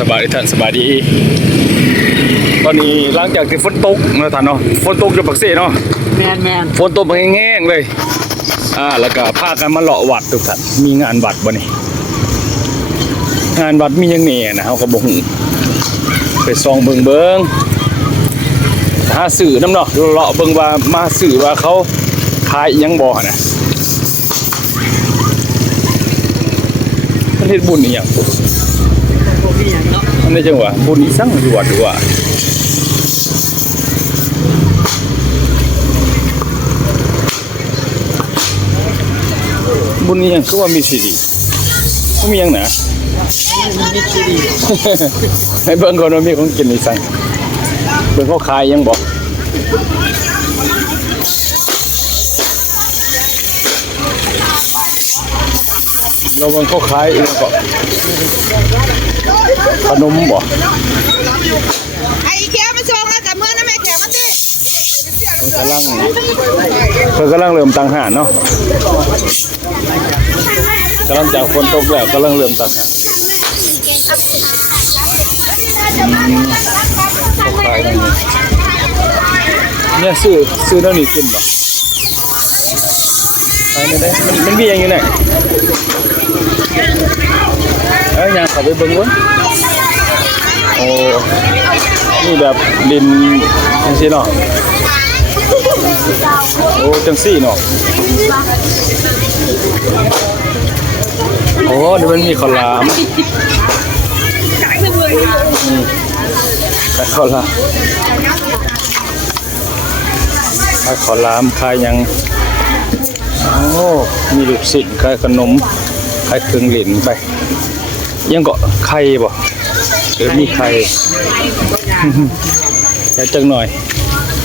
สบายดีท่านสบายดี ตอนนี้หลังจากที่ฝนตกนะท่านเนาะฝนตกอยู่ปักเสเนาะแมนแมนฝนตกมาแห้งๆเลย อ่าแล้วก็พากันมาเลาะวัดทุกท่านมีงานวัดบ่นี่งานวัดมีหยังแหน่นะเฮาก็บ่ฮู้ไปส่องเบิ่งเบิ่งหาสื่อน้ำเนาะเลาะเบิ่งว่ามาสื่อว่าเขาขายอิหยังบ่นะมันเฮ็ดบุญอีหยัง พวกพี่อย่างเนาะอันนี้จังหวะบุญอีสังอยู่วัดดีกว่าบุญอีหยังคือว่ามีสิริบ่มีหยังนะมันไม่คิดดีให้เบิ่งก่อนว่ามีของกินอีสังเบิ่งเขาขายอิหยังบ่ เราเบิ่งเขาขายอีหยังก็ขนมบ่ไอ้แก้วมาชงแล้วกับเมื่อนะแม่แก้วมาติกำลังเพิ่นกำลังเริ่มตั้งหานเนาะกำลังจากฝนตกแล้วกำลังเริ่มตั้งหานขายนั่นนี่เนี่ยซื้อซื้อเท่านี้กินบ่ขายไม่ได้มันมันมีอย่างอยู่ไหน เอ้ยยังขับไปเบิ่งวะโอ้นี่แบบดินจังซี่เนาะโอ้จังสี่เนาะโอ้เดี๋ยวมันมีข้าวหลามขายข้าวหลามขายข้าวหลามขายยังโอ้มีลูกศิษย์ขายขนม ขายเครื่องเล่นไป ยังก็ไข่บ่เออมีไข่แค่จังหน่อย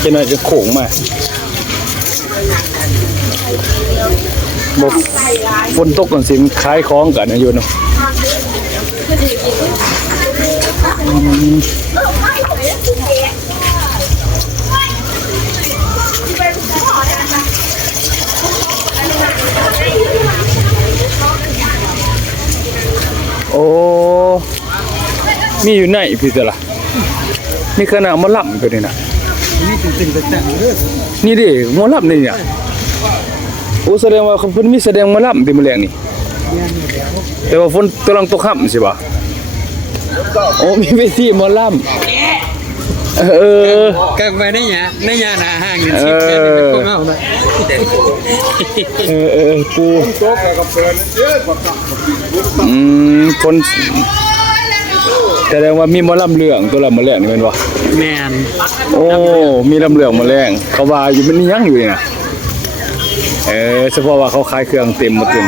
จังหน่อยจะโขงมาบฝนตกกันสิมันขายของกันนะอยู่เนาะ โอ้มีอยู่ไหนพี่เจ้าล่ะนี่ขนาดมอลำตัวนี้นะนี่ตึงตึงแต่เลยนี่ดิมอลำนี่เนี่ยโอ้แสดงว่าเพิ่นมีแสดงมอลำที่มื้อแรงนี่แต่ว่าฝนกำลังตกค่ำใช่ปะโอ้มีเวทีมอลำ เออ กักไปในหยาในหยาหน้าห้างนี่ชิปแม่นเป็นพวกเฮานะเออเออกูอืมคนแสดงว่ามีหมอลำเหลืองตัวละหมอแรงนี่แม่นบ่แมนโอ้ มีลำเหลืองหมอแรงเขาว่าอยู่มันยังอยู่นี่นะเออเฉพาะว่าเขาขายเครื่องเต็มหมดเลย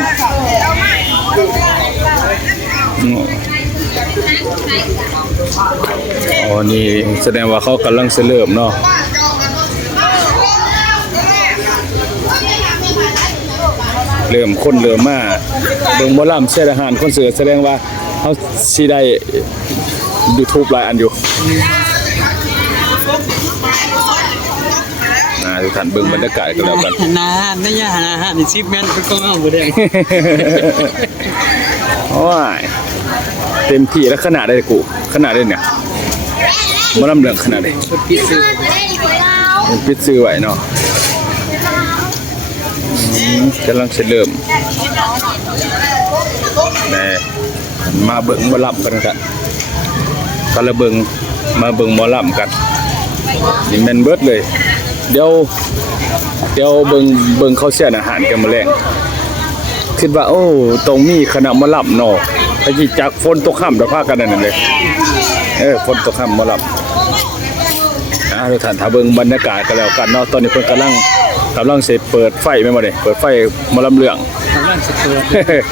อ๋อนี่แสดงว่าเขากำลังเสริมเนาะเริ่มคนเริ่มมาเบิ่งหมอลำเสียอาหารคนเสือแสดงว่าเขาสิได้ YouTube หลายอันอยู่นะทุกท่านเบิ่งบรรยากาศกันแล้วกันนาหางในหยาหน้าหานี่ชิปแม่นเป็นพวกเฮาบ่ได้โอ้ยเต็มที่แล้วขนาดได้กูขนาดได้เนี่ย หมอลำเรื่องขนาดได้คนปิดซื้อมันปิดซื้อไว้เนาะกำลังจะเริ่มแม่มาเบิ่งมอลำกันกันก็ละเบิงมาเบิ่งหมอลำกันนี่แม่นเบิดเลย เดี๋ยวเดี๋ยวเบิ่งเบิ่งเขาเสียอาหารกันมาแรงคิดว่าโอ้ตรงมีคณะหมอลำเนาะตะกี้จากฝนตกค่ำแล้วพากันนั่นเลยเออฝนตกค่ำมอลำ อ่าทุกท่านถ้าเบิ่งบรรยากาศกันแล้วกันเนาะตอนนี้เพิ่นกำลังกำลังสิเปิดไฟแม่นบ่เด้เปิดไฟหมอลำเรื่องทางด้านสเปอร์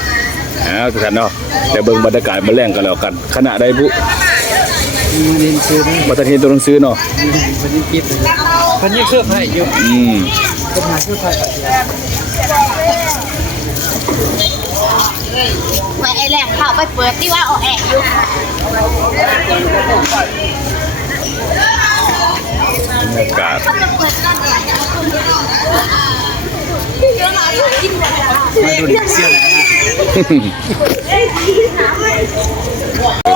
อ่าทุกท่านเนาะแต่เบิ่งบรรยากาศมาแรงกันแล้วกันขณะใดบุมีเรียนซื้อนะบ่ทันเห็นตัวหนังสือเนาะวันนี้คิดเลยวันนี้เครื่องไผ่อยู่อืมปัญหาเครื่องไผ่ไว้ไอ้แหลมเข้าไปเปิดที่ว่าเอาแอกอยู่ มาดูดิเสื้อนะฮะ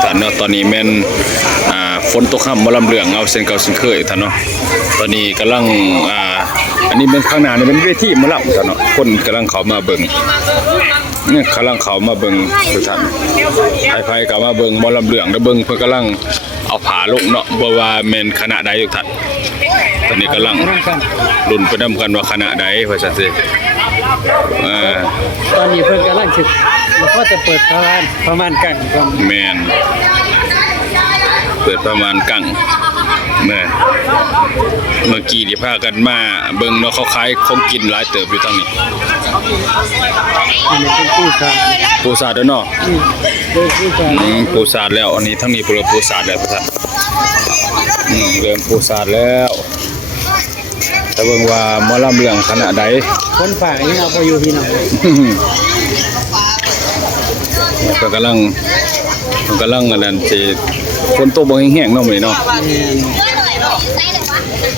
ท่านเนาะตอนนี้แม่นอ่าฝนตกค่ำบ่ลำเรื่องเอาเส้นเก่าเส้นเคยท่านเนาะตอนนี้กำลังอ่าอันนี้เป็นข้างหน้านี่เป็นเวทีมอลำท่านเนาะคนกำลังเขามาเบิ่งเนี่ยกำลังเขามาเบิ่งทุกท่านไผๆก็มาเบิ่งหมอลำเรื่องแล้วเบิ่งเพิ่นกำลังเอาผาลงเนาะบ่ว่าแม่นคณะใดทุกท่านตอนนี้กำลังร่วมกันลุ้นไปนำกันว่าคณะใดว่าซั่นสิ เออตอนนี้เพิ่นกำลังสิแล้วก็จะเปิดประมาณประมาณกันก่อนแมนเปิดประมาณกังเมื่อเมื่อกี้ที่พากันมาเบิ่งเนาะเขาขายของกินหลายเติบอยู่ทางนี้อันนี้เป็นผู้ชายปูสาดแล้วเนาะอืมโดยผู้ชายอืมปูสาดแล้ว อันนี้ทั้งนี้ปูปูสาดแล้วพระท่านอืมเริ่มปูสาดแล้วแต่เบิ่งว่าหมอลำเรื่องขนาดใด คนฝ่ายนี่เอาไปอยู่พี่น้องก็กำลังมันกำลังอันนั้นสิฝนตกบ่แห้งๆเนาะมื้อนี้เนาะแม่น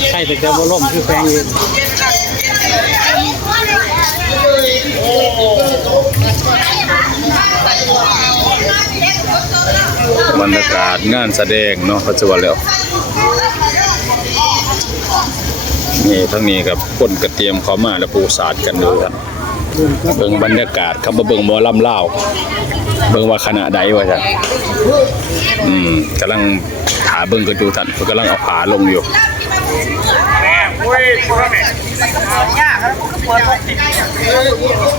ใช่แต่จะบ่ล่มคือแฟงอยู่บรรยากาศงานแสดงเนาะเขาจะว่าแล้ว นี่ทั้งนี้กับคนกระเตรียมเขามาแล้วปูสาดกันดูครับเบิ่งบรรยากาศครับมาเบิ่งหมอลำเล่าเบิ่งว่าขณะใดว่าจังอืมกำลังถาเบิ่งกันดูท่านกำลังเอาผาลงอยู่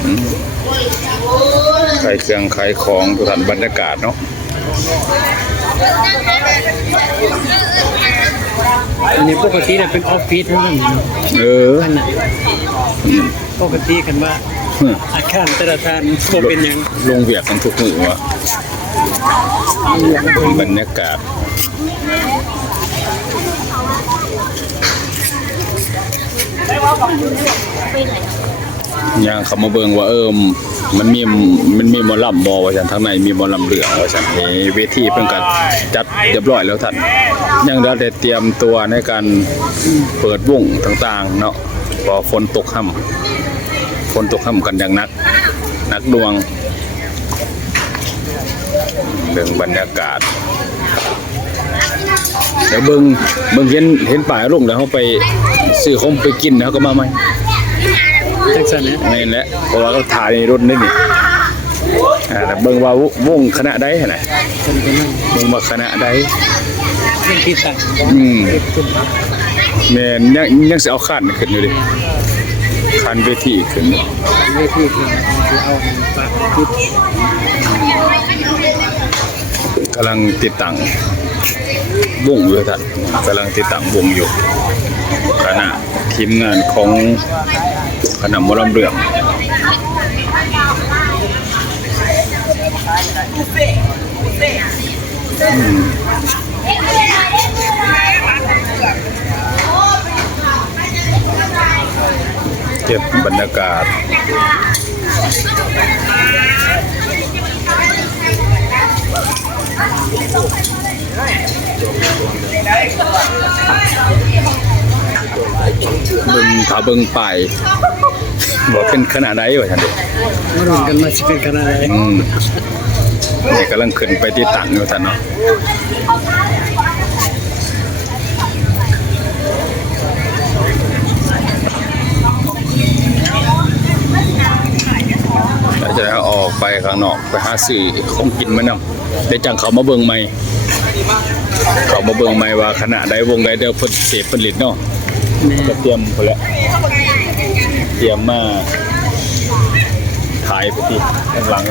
อืมขายเครื่องขายของดูท่านบรรยากาศเนาะ อันนี้ปกติน่ะเป็นออฟฟิศเท่านั้นเนาะเออนั่นน่ะปกติกันว่าอาคารแต่ละทานบ่เป็นหยังลงเวียกกันทุกมือวะบรรยากาศย่างเขามาเบิงว่าเอิม มันมีมันมีหมอลำบอว่าฉันทางในมีหมอลำเหลืองว่าฉันมีเวทีเพิ่งกันจัดเรียบร้อยแล้วท่านยังได้เตรียมตัวในการเปิดวงต่างๆ เนาะพอฝนตกค่ำฝนตกค่ำกันอย่างหนักหนักดวงเรื่องบรรยากาศเดี๋ยวเบิงเบิงเห็นเห็นป่ายลงแล้วเขาไปซื้อของไปกินแล้วเขาก็มาใหม จังซั่นนะนี่แหละเพราะว่าเขาถ่ายในรถนี่นี่อ่าแต่เบิ่งว่าวงคณะใดหั่นน่ะคนก็นั่งเบิ่งว่าคณะใดเรื่องที่สั่งอืมแม่นยังยังสิเอาคันขึ้นอยู่ดิคันเวทีขึ้นเวทีขึ้นที่เอาปากคิดกำลังติดตั้งวงอยู่ท่านกำลังติดตั้งวงอยู่คณะทีมงานของ คณะหมอลำเรืองเก็บบรรยากาศ เบิ่งถ้าเบิ่งไปายบอกเป็นขนาดใดวะท่านเด้มารุนกันมาสิเป็นขนาดไหนอืมนี่กำลังขึ้นไปที่ตังอยู่ท่านเนาะแล้วจะออกไปข้างนอกไปหาซื้อของกินมานำได้จังเขามาเบิ่งใหม่เขามาเบิ่งใหม่ว่าขณะใดวงใดเด้อเพิ่นเสพผลิตเนาะแม่ ก็เตรียมคนละเตรียมมาขายไปที่ข้างหลัง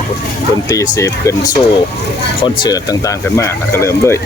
ดนตรีเสพเกินโซ่คอนเสิร์ตต่างๆกันมากก็เริ่มเลย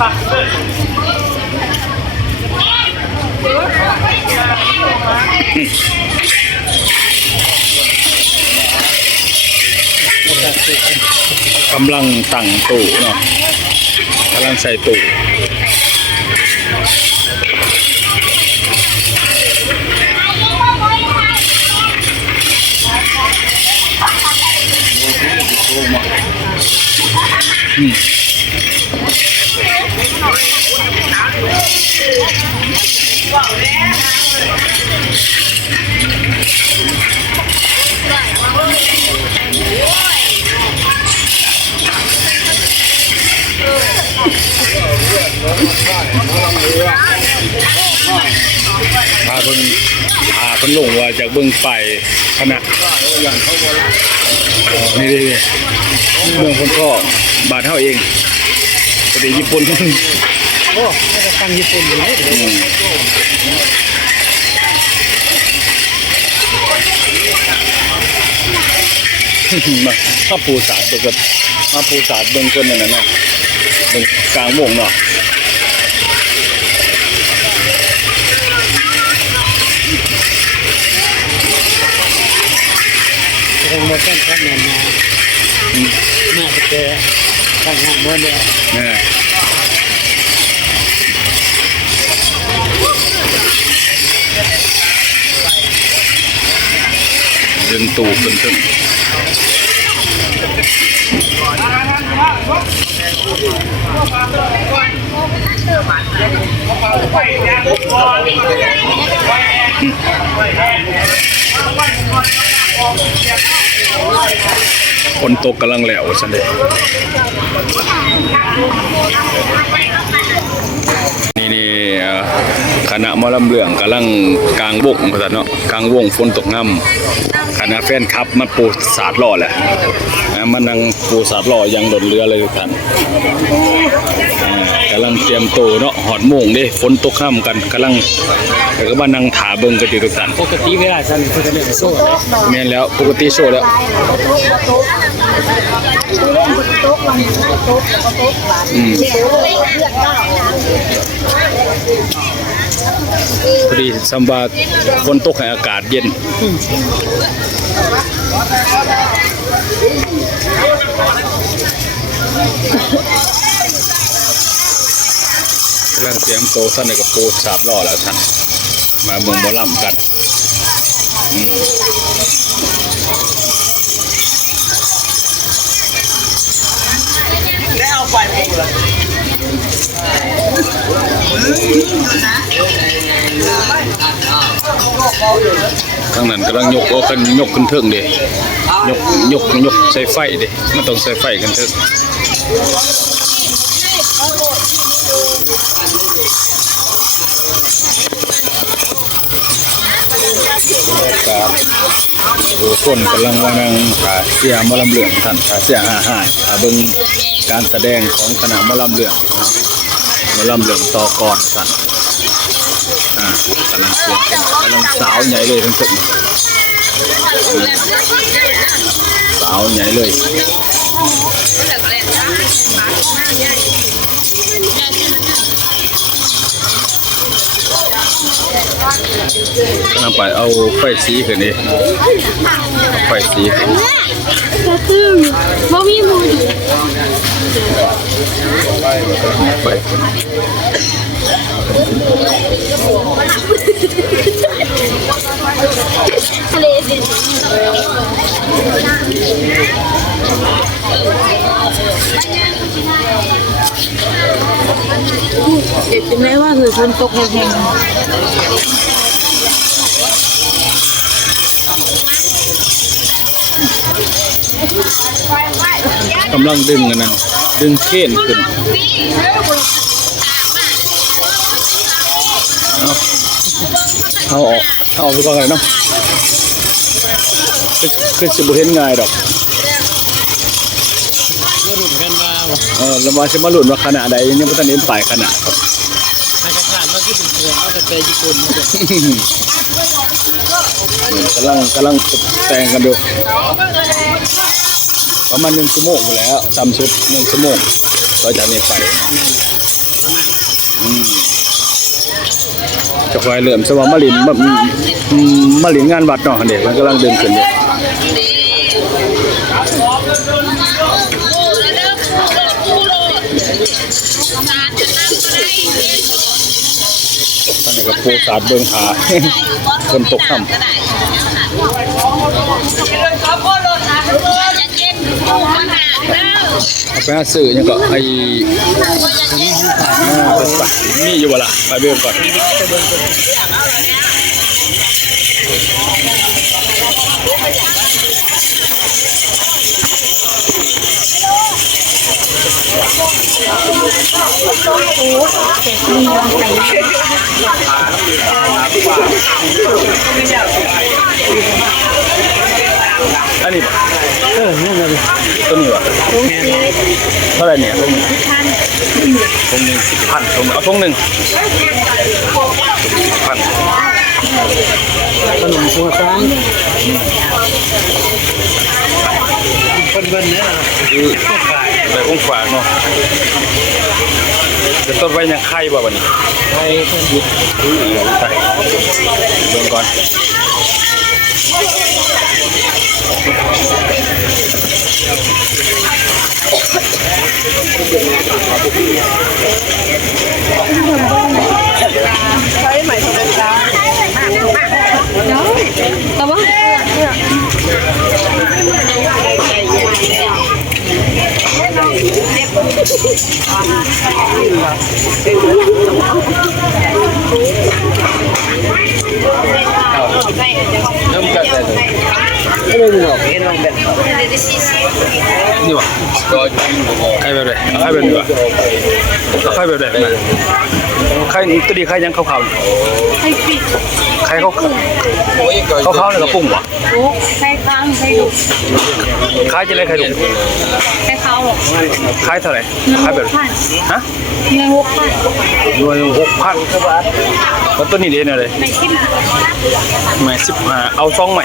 กำลังตั้งตู้เนาะกำลังใส่ตู้อืม จากเบิ่งไปคณะนี่ดิเมืองคนก็บาทเท่าเองปกติญี่ปุ่นโอ้ไม่ได้ฟังญี่ปุ่นอยู่มาถ้าปูสาดเบิกมาปูสาดเบิ่งคนนั่นน่ะเนาะเบิ่งกลางวงเนาะ แสดงว่าต้นครับเนี่ยมาน่าเจอตั้งหากบ่เนี่ยแนี่ดึงตู้ขึ้นขึ้น คนตกกำลังแหล้วสันเดนี่นี่คณะมอลำเรื่องกำลังกลางวงพะเนาะกลางวงฝนตกน้ำคณะแฟนคลับมาปูสาดล่อแหละมานั่งปูสาดล่อยังหล่นเรือเลยทุกท่านกำลังเตรียมตัวเนาะหอดโมงเด้ฝนตกน้ำกันกำลังแล้วก็มานั่ง เบิ่งกันอยู่ทุกท่านปกติเวลาฉันคือจะเล่นโซ่เลยแม่นแล้วปกติโชว์แล้วอืมพอดีสัมบาฝนตกให้อากาศเย็นกำลังเตรียมโตวท่านในกับปูสาบล่อแล้วท่าน มาเมืองบอลำกันได้เอาไฟปข้างนั้นกำลังยกโอ้กันยกขึ้นเทิงเด้ยกยกยกใส่ไฟเด้มันต้องใส่ไฟกันเทิง ครับโอ้คนกำลังว่านังขาเสียมอลำเหลืองท่านขาเสียอาหารขาเบิงการแสดงของคณะมอลำเหลืองหมอลำเหลืองต่อก่อนท่านอ่ากำลังเสียงกันกำลังสาวใหญ่เลยทั้งตึกสาวใหญ่เลย กำไปเอาไฟสีขึ้นดิเอาไฟสีกระตึงบ่มีมูอยู่ไฟทะเลสิ เด็กเป็นไรว่าคือฝนตกแหงกำลังดึงกันนั่นดึงเข่นขึ้นเอาออกเอาออกไปก่อนเลยเนาะคือคือสิบุเห็นง่ายดอก ไม่รู้เหมือนกันว่า เออแล้วมาจะมาหลุนว่าขนาดใดยังไม่ทันเห็นปลายขนาดครับทางการมันก็เป็นเรื่องเอาแต่ใจญี่ปุ่นมาเลยนี่กำลังกำลังตกแต่งกันอยู่ประมาณหนึ่งชั่วโมงอยู่แล้วตามสุดหนึ่งชั่วโมงก็จากนี้ไปอืมจะคอยเหลื่อมสว่างมาลินแบบอืมมาหลินงานวัดเนาะเด็กมันกำลังเดินขึ้นอยู่ ตอนนี้ก็ปูสาดเบิงหาคนตกค่ำไปหาซื้อยังก็ไอ้อ่าไปๆมีอยู่บ่ล่ะไปเบิ่งก่อน อันนี้เออนั่นเลยตัวนี้วะเท่าไหร่เนี่ยทงหนึ่งทงหนึ่งสิบพันทงหนึ่งเอาทงหนึ่งพันขนมหัวซานคนเบิ้ลเนี่ยคือ ไปคงฝากเนาะจะต้นไว้ยังไข่บ่วันนี้ไทยเพิ่นหยุดใช่เบิ่งก่อนเริ่มกันเลยไม่ได้หรอ กเห็นลองแบบนี่วะไข่แบบ ไหนเอาไข่แบบนี้วะเอาไข่แบบไหนมาไข่ตัวนี้ไข่ยังขาวๆไข่ปิดไข่เขาเขาเขาเนี่ยกระปุ้งวะโอ้ไข่ค้างไข่ดุขายจะไรไข่ดุไข่ขาวหรอกขายเท่าไหร่เงินขายหแบบกพันฮะเงินหกพันรวยหกพันแล้วตัวนี้เด่นอะไรในชิมใหม่สิบห้าเอาซองใหม่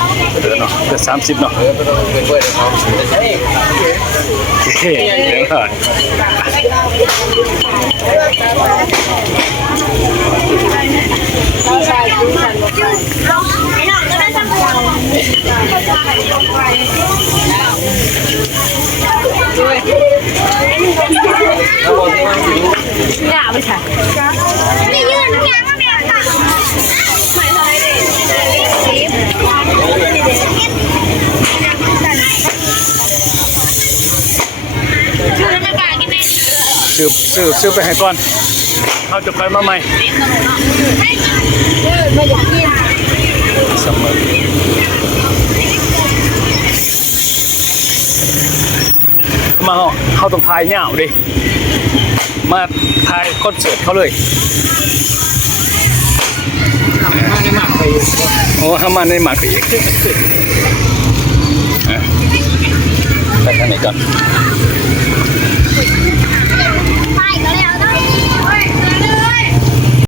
เดือนเนาะเดือนสามสิบเนาะโอเคเดี๋ยวก่อนอย่าไปค่ะนี่ยืนน้ำยางน้ำยาง ซื้อซื้อซื้อไปให้ก่อนเขาจะไปมาใหม่ไม่อยากกินเสมอมาเขาเขาต้องทายเงาดิ มาทายคอนเสิร์ตเขาเลยมาในหมักไปโอ้ห้ามันในหมากอีกไปทางไหนก่อน Đi rồi, 嘞